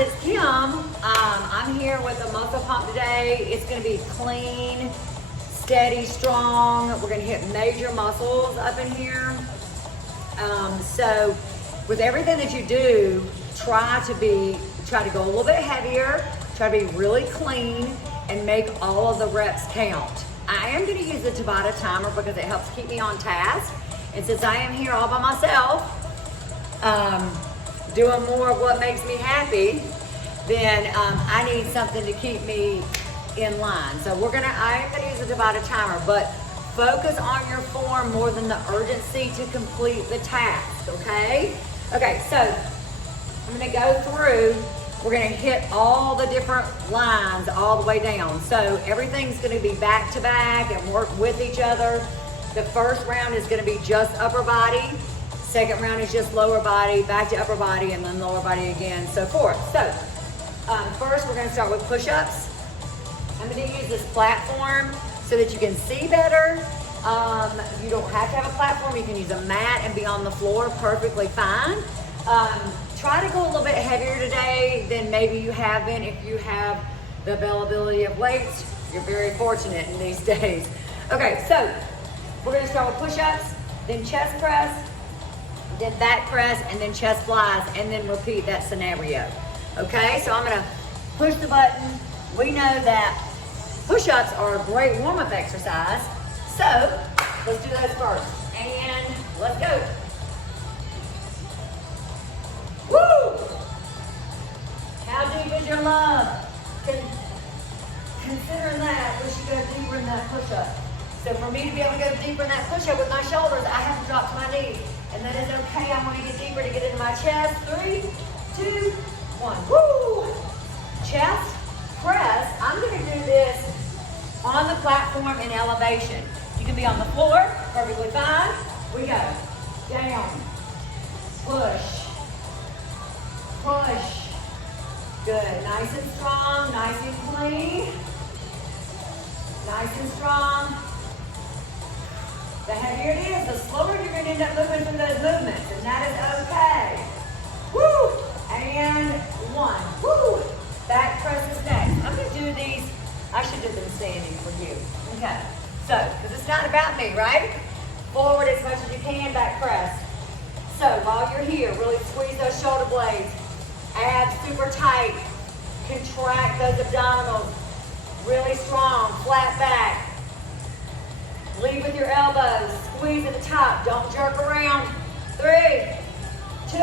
it's Kim. I'm here with a muscle pump today. It's gonna be clean, steady, strong. We're gonna hit major muscles up in here. So with everything that you do, try to go a little bit heavier, try to be really clean, and make all of the reps count. I am gonna use the Tabata timer because it helps keep me on task. And since I am here all by myself, doing more of what makes me happy, then I need something to keep me in line. So I am gonna use the Tabata timer, but focus on your form more than the urgency to complete the task, okay? Okay, so I'm gonna go through, we're gonna hit all the different lines all the way down. So everything's gonna be back to back and work with each other. The first round is gonna be just upper body. Second round is just lower body, back to upper body, and then lower body again, so forth. So first we're gonna start with push-ups. I'm gonna use this platform so that you can see better. You don't have to have a platform. You can use a mat and be on the floor perfectly fine. Try to go a little bit heavier today than maybe you have been. If you have the availability of weights, you're very fortunate in these days. Okay, so we're gonna start with push-ups, then chest press, then back press, and then chest flies, and then repeat that scenario. Okay, so I'm gonna push the button. We know that push-ups are a great warm-up exercise, so let's do those first. And let's go. Woo! How deep is your love? Consider that we should go deeper in that push-up. So for me to be able to go deeper in that push-up with my shoulders, I have to drop to my knees. And that is okay. I'm gonna get deeper to get into my chest. 3, 2, 1. Woo! Chest press. I'm gonna do this on the platform in elevation. You can be on the floor, perfectly fine. We go. Down. Push. Push. Good. Nice and strong, nice and clean. Nice and strong. The heavier it is, the slower you're going to end up moving through those movements, and that is okay. Woo! And 1. Woo! Back press is next. I'm going to do these. I should do them standing for you. Okay. So, because it's not about me, right? Forward as much as you can, back press. So, while you're here, really squeeze those shoulder blades. Abs super tight. Contract those abdominals. Really strong. Flat back. Lead with your elbows. Squeeze at the top. Don't jerk around. 3, 2,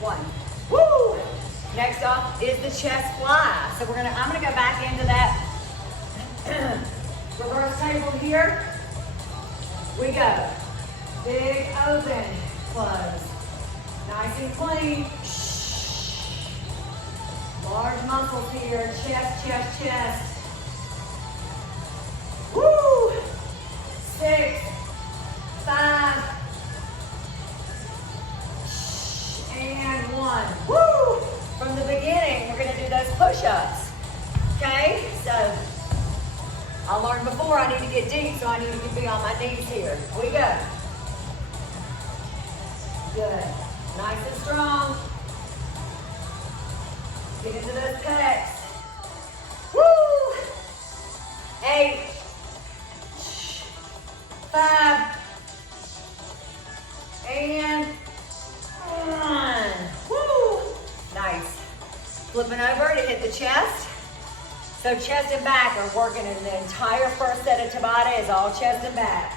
1. Woo! Next off is the chest fly. So I'm gonna go back into that reverse table here. We go. Big open, close. Nice and clean. Shh. Large muscles here. Chest, chest, chest. Woo! 6, 5, and 1. Woo! From the beginning, we're gonna do those push-ups. Okay? So, I learned before I need to get deep, so I need to be on my knees here. Here we go. Good. Nice and strong. Get into those pecs. Woo! 8, 5, and 1. Woo! Nice. Flipping over to hit the chest. So chest and back are working, and the entire first set of Tabata is all chest and back.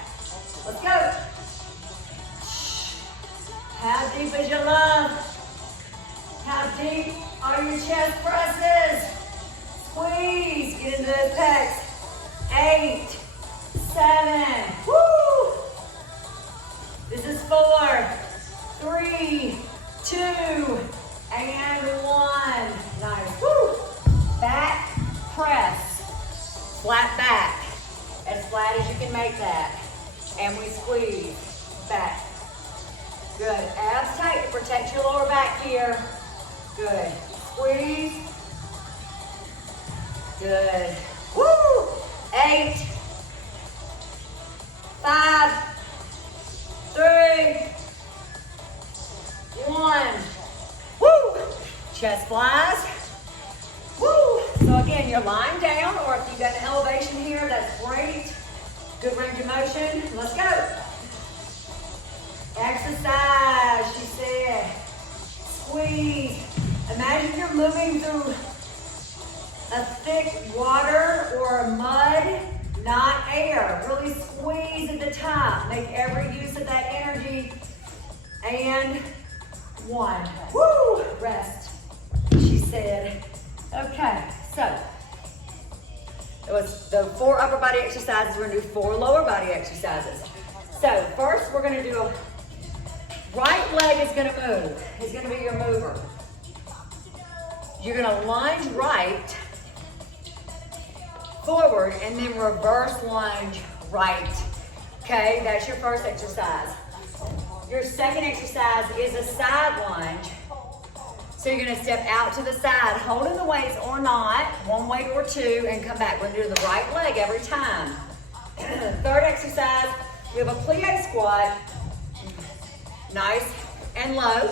Let's go. How deep is your love? How deep are your chest presses? Squeeze. Get into those pecs. 8, 7. Woo! This is 4, 3, 2, and 1. Nice. Woo! Back press. Flat back. As flat as you can make that. And we squeeze. Back. Good. Abs tight to protect your lower back here. Good. Squeeze. Good. Woo! 8, 5, 3, 1. Woo! Chest flies. Woo! So again, you're lying down, or if you've got an elevation here, that's great. Good range of motion. Let's go. Exercise, she said. Squeeze. Imagine you're moving through a thick water or mud, not air. Really squeeze at the top. Make every use of that energy. And 1. Woo! Rest, she said. Okay, so it was the 4 upper body exercises. We're gonna do 4 lower body exercises. So first we're gonna do a right leg is gonna move. It's gonna be your mover. You're gonna lunge right, forward, and then reverse lunge right. Okay, that's your first exercise. Your second exercise is a side lunge. So you're gonna step out to the side, holding the weights or not, 1 weight or 2, and come back. We're gonna do the right leg every time. Third exercise, we have a plie squat. Nice and low,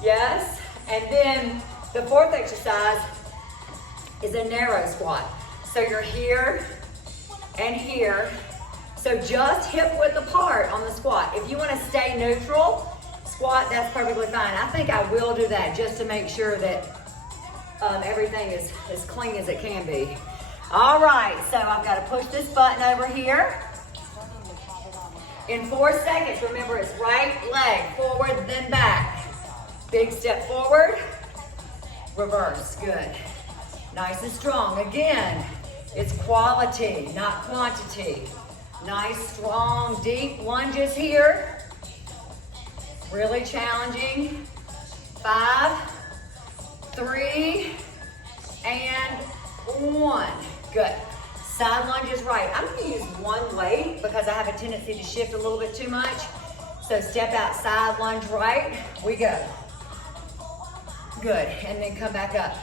yes. And then the fourth exercise is a narrow squat. So you're here and here. So just hip width apart on the squat. If you wanna stay neutral, squat, that's perfectly fine. I think I will do that just to make sure that everything is as clean as it can be. All right, so I've got to push this button over here. In 4 seconds, remember it's right leg, forward, then back. Big step forward, reverse, good. Nice and strong. Again, it's quality, not quantity. Nice, strong, deep lunges here. Really challenging. 5, 3, and 1. Good. Side lunge is right. I'm going to use 1 weight because I have a tendency to shift a little bit too much. So step out, side lunge right. We go. Good. And then come back up.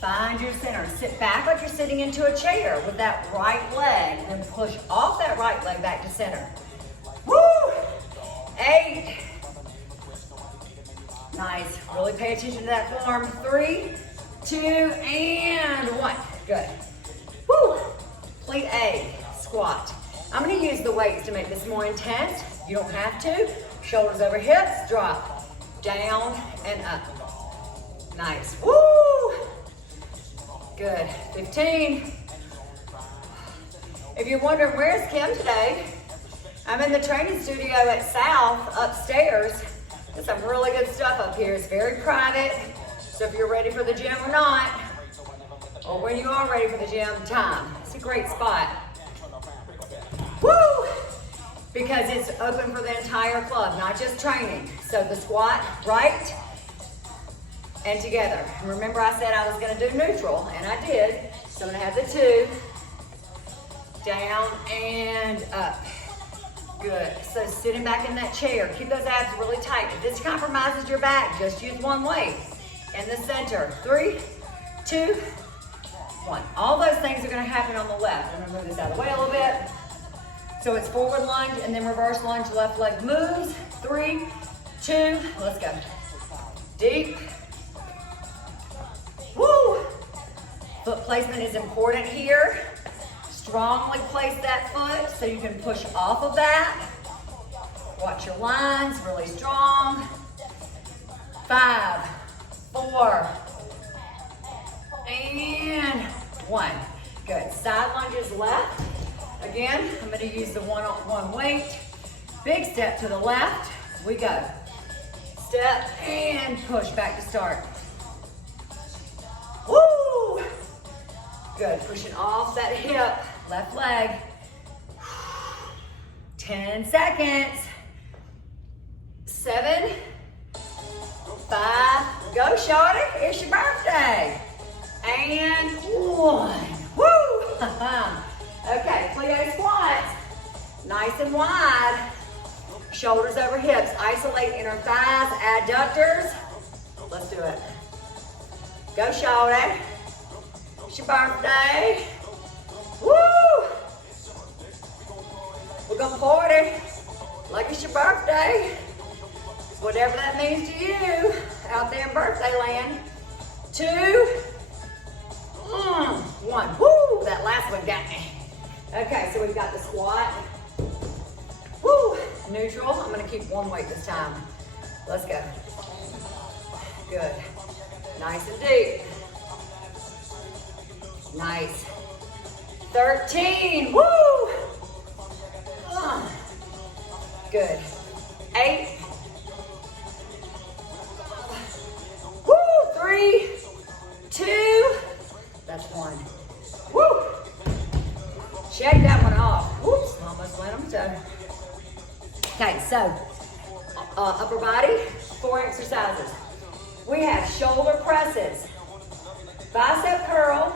Find your center. Sit back like you're sitting into a chair with that right leg. And push off that right leg back to center. Woo! 8. Nice. Really pay attention to that form. 3, 2, and 1. Good. Woo! Plie squat. I'm going to use the weights to make this more intense. You don't have to. Shoulders over hips. Drop. Down and up. Nice. Woo! Good. 15. If you're wondering, where's Kim today? I'm in the training studio at South upstairs. There's some really good stuff up here. It's very private. So if you're ready for the gym or not, or when you are ready for the gym, time. It's a great spot. Woo! Because it's open for the entire club, not just training. So the squat, right, and together. And remember I said I was gonna do neutral, and I did. So I'm gonna have the 2, down and up. Good. So sitting back in that chair, keep those abs really tight. If this compromises your back, just use 1 weight. In the center, 3, 2, 1. All those things are gonna happen on the left. I'm gonna move this out of the way a little bit. So it's forward lunge and then reverse lunge, left leg moves. 3, 2, let's go. Deep. Woo! Foot placement is important here. Strongly place that foot so you can push off of that. Watch your lines, really strong. 5, 4, and 1. Good. Side lunges left. Again, I'm going to use the 1 weight. Big step to the left. We go. Step and push back to start. Woo! Good. Pushing off that hip. Left leg. 10 seconds. 7, 5. Go, shorty. It's your birthday. And 1. Woo! Okay, plie squats. Nice and wide. Shoulders over hips. Isolate inner thighs, adductors. Let's do it. Go, shorty. It's your birthday. Woo! We're going 40 like it's your birthday. Whatever that means to you out there in birthday land. 2, 1. Woo, that last one got me. Okay, so we've got the squat. Woo, neutral. I'm gonna keep one weight this time. Let's go. Good. Nice and deep. Nice. 13. Woo! Good. 8. Woo! 3, 2. That's 1. Woo! Shake that one off. Whoops, almost went on my toe. Okay, so upper body, 4 exercises. We have shoulder presses, bicep curl,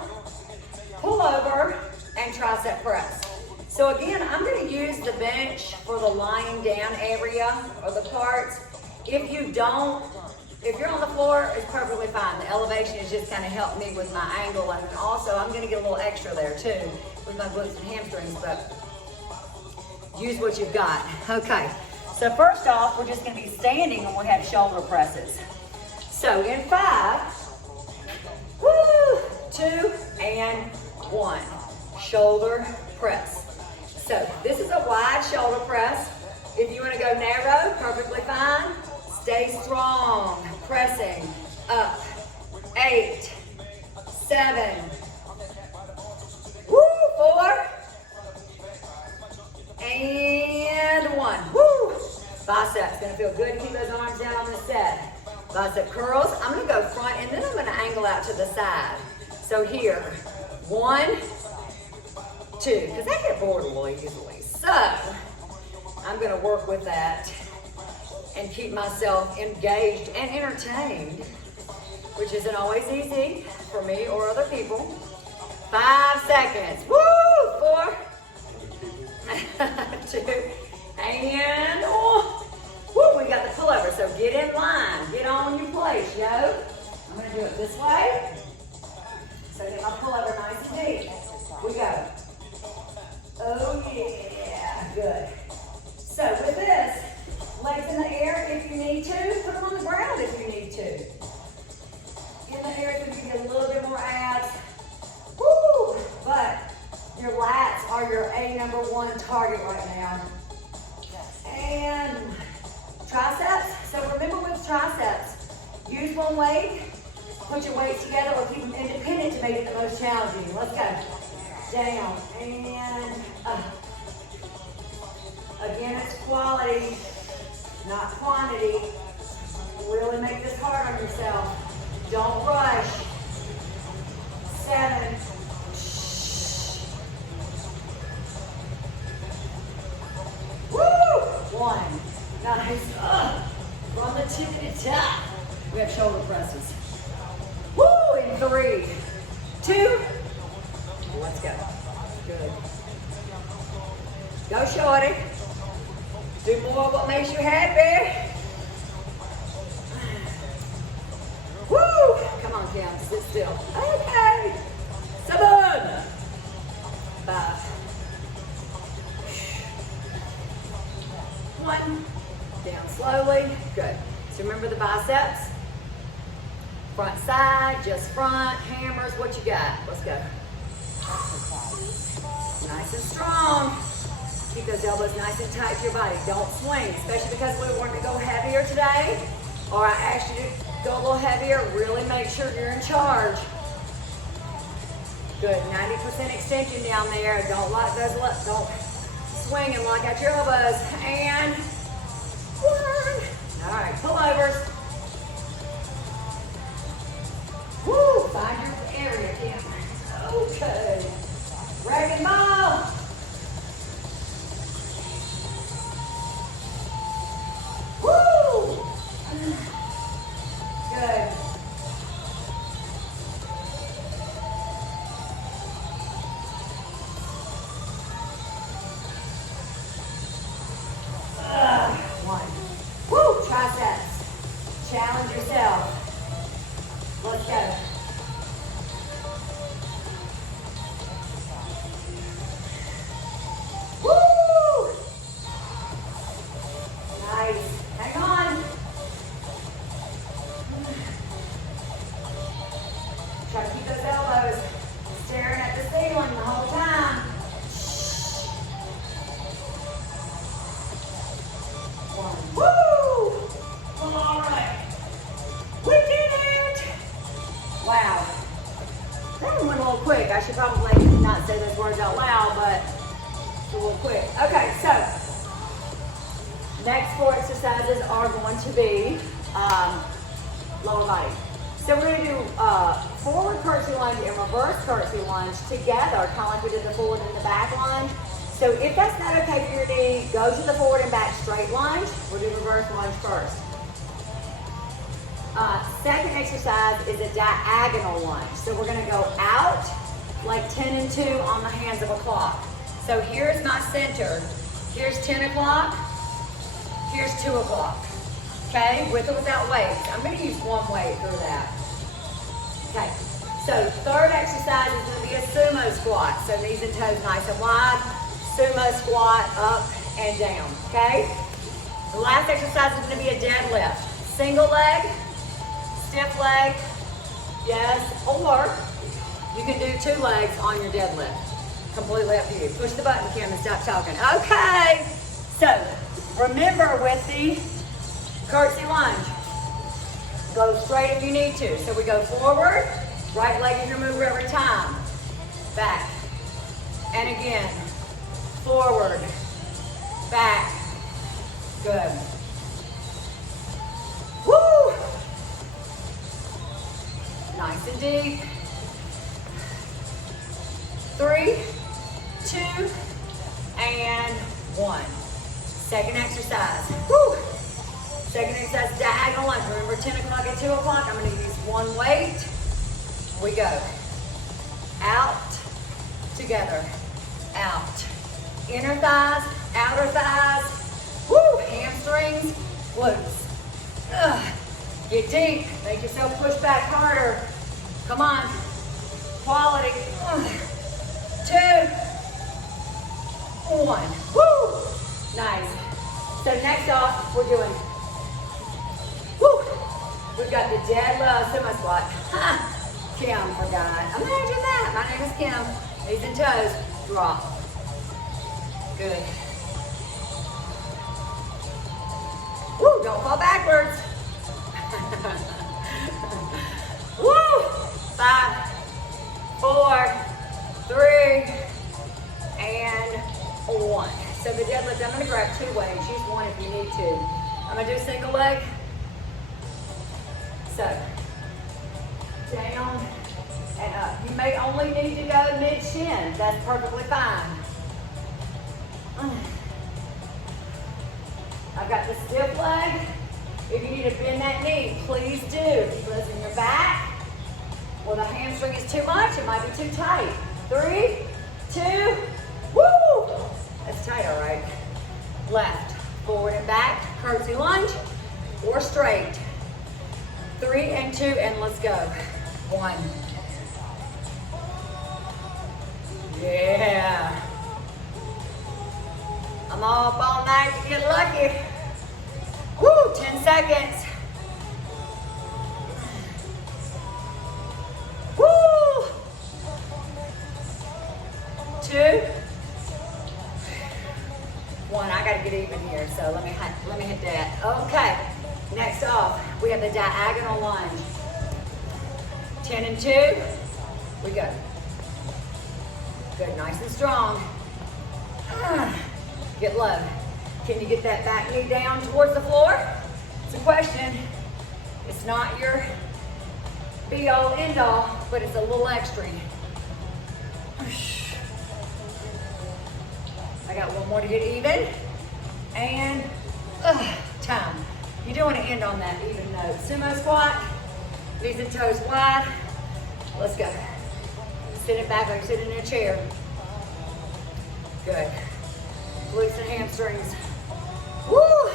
pull over, and tricep press. So again, I'm going to use the bench for the lying down area or the parts. If you're on the floor, it's perfectly fine. The elevation is just kind of helping me with my angle, and also I'm going to get a little extra there too with my glutes and hamstrings, but use what you've got. Okay, so first off, we're just going to be standing and we have shoulder presses. So in 5, 2, and 1, shoulder press. So this is a wide shoulder press. If you want to go narrow, perfectly fine. Stay strong, pressing up. 8, 7, 4, and 1. Woo! Biceps, gonna feel good to keep those arms down on the set. Bicep curls, I'm gonna go front and then I'm gonna angle out to the side. So here, 1, 2, because I get bored a little easily. So, I'm gonna work with that and keep myself engaged and entertained, which isn't always easy for me or other people. 5 seconds. Woo! 4, 2, and 1. Woo! We got the pullover. So get in line. Get on your place, yo. I'm gonna do it this way. So get my pullover nice and deep. We go. Oh yeah, good. So with this, legs in the air if you need to. Put them on the ground if you need to. In the air so you get a little bit more abs. Woo! But your lats are your #1 target right now. And triceps. So remember with triceps, use one weight, put your weights together, or keep them independent to make it the most challenging. Let's go. Down and up. Again, it's quality, not quantity. Really make this hard on yourself. Don't rush. 7. Woo! 1. Nice. From the tip to the top. We have shoulder presses. Woo! In 3, 2. Let's go. Good. Go, shorty. Do more of what makes you happy. Woo! Come on, Kim. Sit still. Okay. 7. 5. 1. Down slowly. Good. So remember the biceps. Front side, just front, hammers, what you got? Let's go. Nice and strong. Keep those elbows nice and tight to your body. Don't swing, especially because we want to go heavier today, or I asked you to go a little heavier. Really make sure you're in charge. Good, 90% extension down there. Don't lock those, don't swing and lock out your elbows. And 1. All right, pullovers. Woo, find your area, Kim. Okay. Dragon ball. Woo! Good. Wow. That one went a little quick. I should probably not say those words out loud, but it's a little quick. Okay, so next 4 exercises are going to be lower body. So we're going to do forward curtsy lunge and reverse curtsy lunge together, kind of like we did the forward and the back lunge. So if that's not okay for your knee, go to the forward and back straight lunge. We'll do reverse lunge first. Second exercise is a diagonal lunge. So we're going to go out like 10 and 2 on the hands of a clock. So here's my center. Here's 10 o'clock. Here's 2 o'clock. Okay, with or without weights. I'm going to use one weight through that. Okay, so third exercise is going to be a sumo squat. So knees and toes nice and wide. Sumo squat up and down. Okay, the last exercise is going to be a deadlift. Single leg, stiff leg, yes, or you can do 2 legs on your deadlift. Completely up to you. Push the button, Kim, and stop talking. Okay, so remember with the curtsy lunge, go straight if you need to. So we go forward, right leg is your mover every time. Back, and again, forward, back, good. Woo! Nice and deep. 3, 2, and 1. Second exercise. Woo! Second exercise, diagonal lunge. Remember 10 o'clock and 2 o'clock? I'm going to use one weight. We go. Out, together, out. Inner thighs, outer thighs. Woo! Hamstrings, glutes. Ugh. Get deep. Make yourself push back harder. Come on. Quality. 2, 1. Woo! Nice. So next off, we're doing, woo! We've got the deadlift sumo squat. Ha! Kim forgot. Imagine that. My name is Kim. Knees and toes. Drop. Good. Woo! Don't fall backwards. Woo! 5, 4, 3, and 1. So the deadlift, I'm going to grab 2 weights. Use one if you need to. I'm going to do single leg. So, down and up. You may only need to go mid-shin. That's perfectly fine. I've got the stiff leg. If you need to bend that knee, please do. Keep lifting your back. Or the hamstring is too much, it might be too tight. 3, 2, woo! That's tight, all right. Left, forward and back, curtsy lunge, or straight. 3 and 2, and let's go. 1. Yeah. I'm all up all night to get lucky. Woo, 10 seconds. Woo! 2, 1. I gotta get even here, so let me hit that. Okay, next off, we have the diagonal lunge. 10 and 2, we go. Good, nice and strong. Get low. Can you get that back knee down towards the floor? It's a question. It's not your be-all, end-all, but it's a little extra. I got one more to get even. And time. You do want to end on that even note. Sumo squat, knees and toes wide. Let's go. Sit it back like you're sitting in a chair. Good. Glutes and hamstrings. Woo!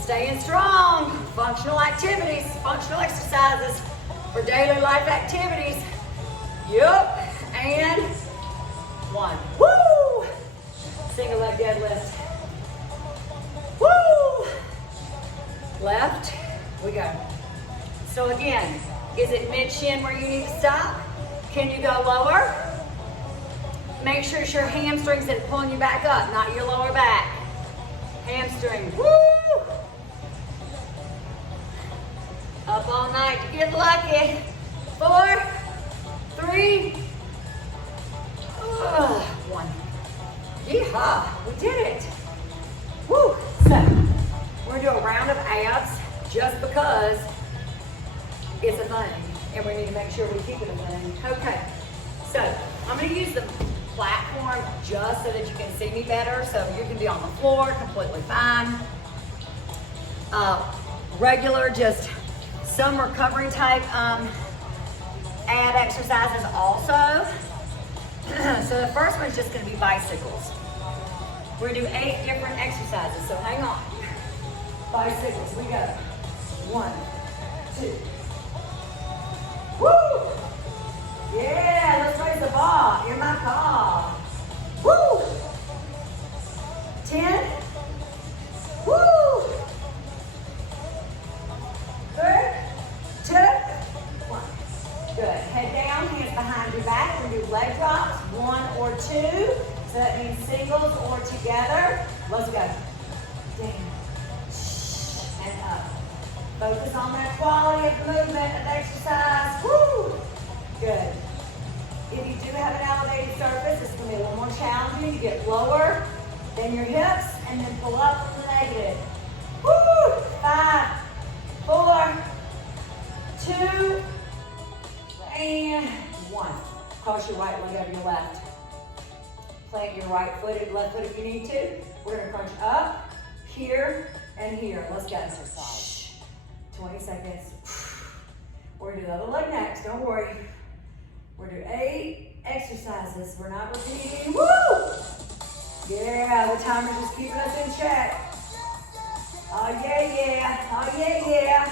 Staying strong. Functional activities, functional exercises for daily life activities. Yup. And 1. Woo! Single leg deadlift. Woo! Left. We go. So again, is it mid-shin where you need to stop? Can you go lower? Make sure it's your hamstrings that are pulling you back up, not your lower back. Hamstring. Woo! Up all bucket. 4, 3, 1. Yeehaw, we did it. Woo. So, we're gonna do a round of abs just because it's a thing and we need to make sure we keep it a thing. Okay, so I'm gonna use the platform just so that you can see me better. So you can be on the floor, completely fine. Regular, just some recovering type ab exercises also. So the first one's just gonna be bicycles. We're gonna do 8 different exercises, so hang on. Bicycles, we go. 1, 2. Woo! Yeah, let's raise the ball. Hear my call. Woo! 10. Woo! 3, 2, 1. Good. Head down, hands behind your back. We're gonna do leg drops, 1 or 2. So that means singles or together. Let's go. Down. And up. Focus on that quality of the movement of exercise. Woo! Good. If you do have an elevated surface, it's going to be a little more challenging to get lower than your hips and then pull up from the negative. Woo! 5, 4, 2, and 1. Cross your right leg over your left. Plant your right foot and left foot if you need to. We're going to crunch up, here, and here. Let's go. 20 seconds. We're going to do the other leg next. Don't worry. We're going to do 8 exercises. We're not repeating. Woo! Yeah, the timer's just keeping us in check. Oh, yeah, yeah. Oh, yeah, yeah.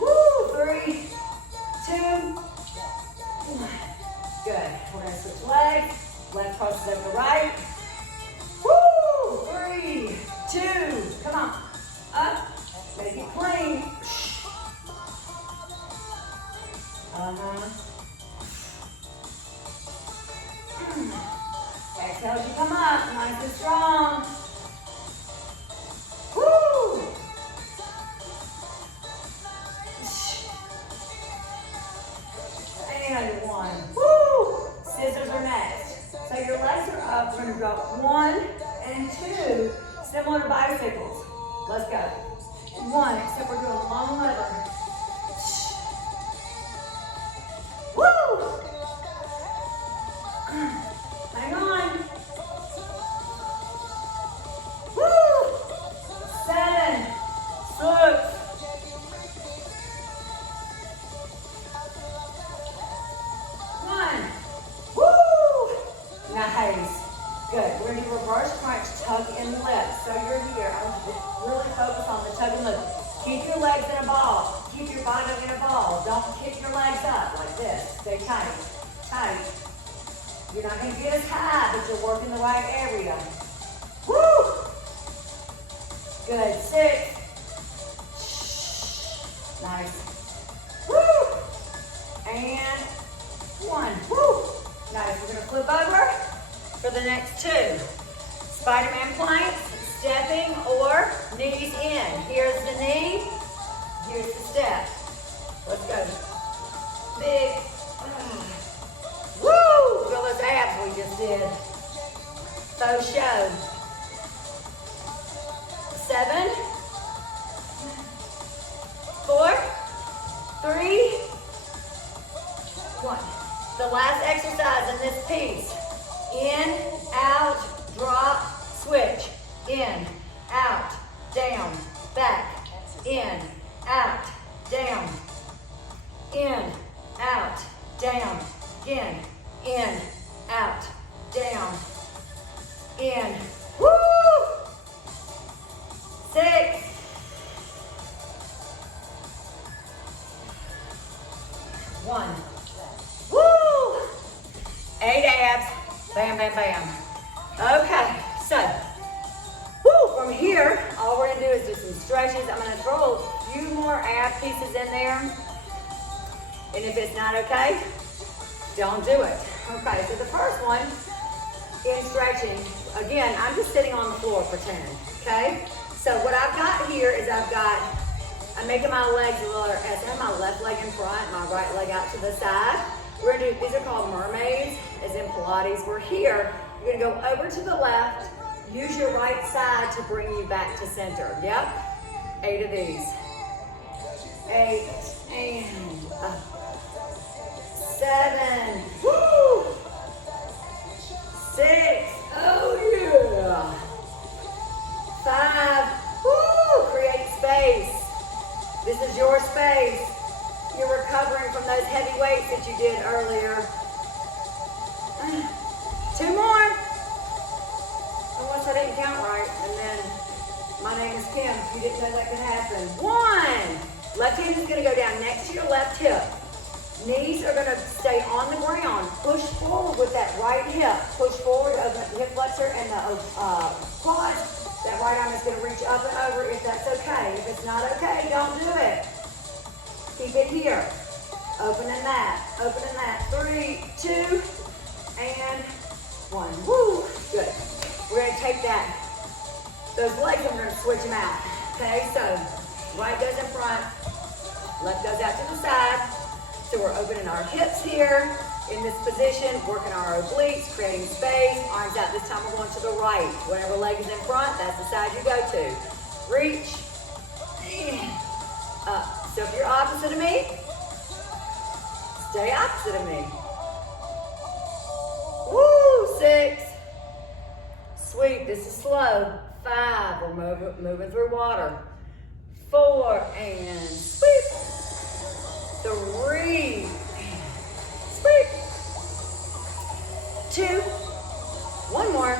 Woo! 3, 2, 1. Good. We're going to switch legs. Left crosses over the right. Woo! 3, 2. Come on. Up. Make it clean. Exhale as you come up. Nice and strong. Woo! And 1. Woo! Scissors are next. So your legs are up. We're going to go 1 and 2, similar to bicycles. Let's go. 1, except we're doing long leather. Woo! Hang on. Woo! 7, 6. Nice. Good. We're going to do reverse crunch, tug and lift. So you're here. I want you to really focus on the tug and lift. Keep your legs in a ball. Keep your bottom in a ball. Don't kick your legs up like this. Stay tight. Tight. You're not going to get as high, but you're working the right area. Woo! Good. 6. Nice. Woo! And 1. Woo! Nice. We're going to flip over for the next 2. Spider-Man planks, stepping or knees in. Here's the knee, here's the step. Let's go. Big. Woo! Feel those abs we just did. Faux show. 7, 4, 3, 1. The last exercise in this piece. In, out, drop, switch. In, out, down, back. In, out, down. In, out, down. Again. In, out, down. In. Woo! 6. 1. Woo! 8 abs. Bam, bam, bam. Okay, so, woo, from here, all we're gonna do is do some stretches. I'm gonna throw a few more ab pieces in there. And if it's not okay, don't do it. Okay, so the first one in stretching, again, I'm just sitting on the floor, pretend, okay? So what I've got here is I've got I'm making my legs a little, as I have my left leg in front, my right leg out to the side. We're gonna do, these are called mermaids, as in Pilates. We're here, you're gonna go over to the left, use your right side to bring you back to center. Yep, 8 of these. 8, and 7, woo! 6, oh yeah. 5, woo! Create space. This is your space. You're recovering from those heavy weights that you did earlier. 2 more. Unless I didn't count right. And then, my name is Kim. You didn't know that could happen. 1. Left hand is going to go down next to your left hip. Knees are going to stay on the ground. Push forward with that right hip. Push forward, open up the hip flexor and the quad. That right arm is going to reach up and over if that's okay. If it's not okay, don't do it. Keep it here. Opening that. Opening that. 3, 2, and 1. Woo! Good. We're going to take that. Those legs, I'm going to switch them out. Okay, so right goes in front. Left goes out to the side. So we're opening our hips here in this position, working our obliques, creating space, arms out. This time we're going to the right. Whatever leg is in front, that's the side you go to. Reach, and up. So if you're opposite of me, stay opposite of me. Woo, 6. Sweet, this is slow. 5, we're moving through water. 4, and sweep. 3, sweep. 2, 1 more.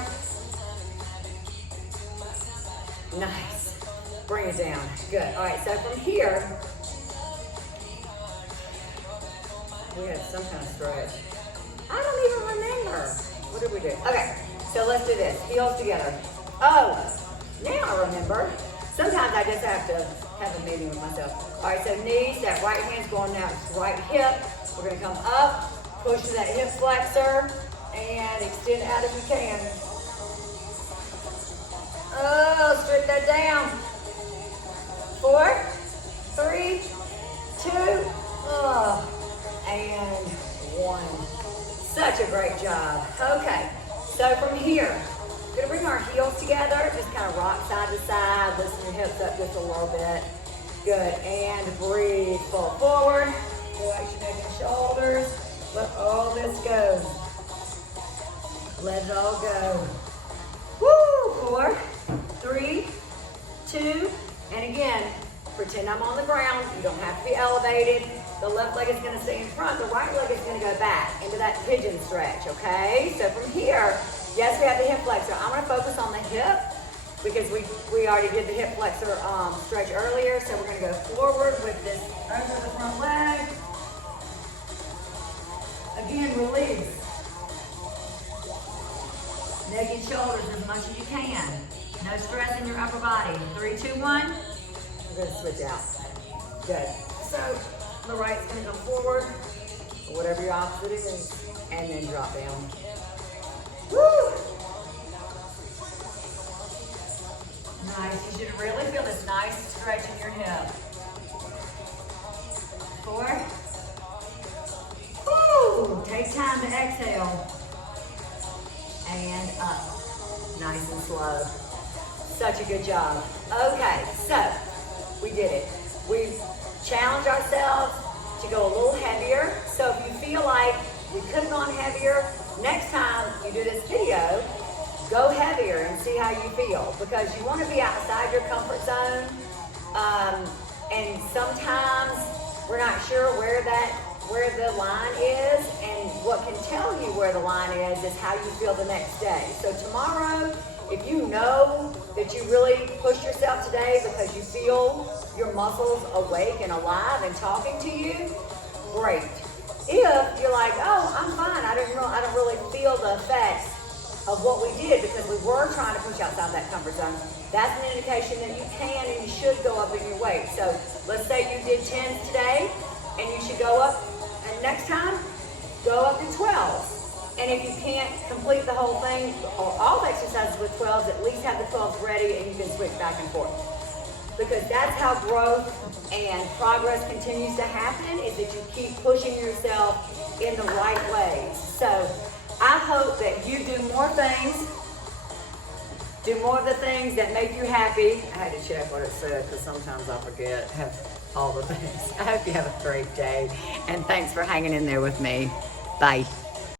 Nice. Bring it down. Good. All right, so from here, we have some kind of stretch. I don't even remember. What did we do? Okay, so let's do this. Heels together. Oh, now I remember. Sometimes I just have to have a meeting with myself. All right, so knees, that right hand's going down to the right hip. We're gonna come up, push to that hip flexor, and extend out if you can. Oh, strip that down. 4, 3, 2, and 1. Such a great job. Okay, so from here, we're gonna bring our heels together, just kind of rock side to side, loosen your hips up just a little bit. Good, and breathe, pull forward, relax your neck and shoulders, let all this go. Let it all go. Woo, 4, 3, 2, and again, pretend I'm on the ground. You don't have to be elevated. The left leg is gonna stay in front, the right leg is gonna go back into that pigeon stretch, okay? So from here, yes, we have the hip flexor. I'm gonna focus on the hip because we already did the hip flexor stretch earlier. So we're gonna go forward with this over the front leg. Again, release. Neck and shoulders as much as you can. No stress in your upper body. 3, 2, 1. We're gonna switch out. Good. So the right's gonna go forward, or whatever your opposite is, and then drop down. Woo! Nice. You should really feel this nice stretch in your hip. 4. Woo! Take time to exhale. And up. Nice and slow. Such a good job. Okay, so we did it. We challenged ourselves to go a little heavier. So if you feel like we could have gone heavier, next time you do this video, go heavier and see how you feel, because you want to be outside your comfort zone. And sometimes we're not sure where the line is, and what can tell you where the line is how you feel the next day. So tomorrow, if you know that you really pushed yourself today because you feel your muscles awake and alive and talking to you, great. If you're like, oh, I'm fine, I don't really feel the effects of what we did because we were trying to push outside that comfort zone, that's an indication that you can and you should go up in your weight. So let's say you did 10s today, and you should go up, and next time, go up to 12s. And if you can't complete the whole thing or all the exercises with 12s, at least have the 12s ready and you can switch back and forth. because that's how growth and progress continues to happen, is that you keep pushing yourself in the right ways. So I hope that you do more things, do more of the things that make you happy. I had to check what it said because sometimes I forget all the things. I hope you have a great day, and thanks for hanging in there with me. Bye.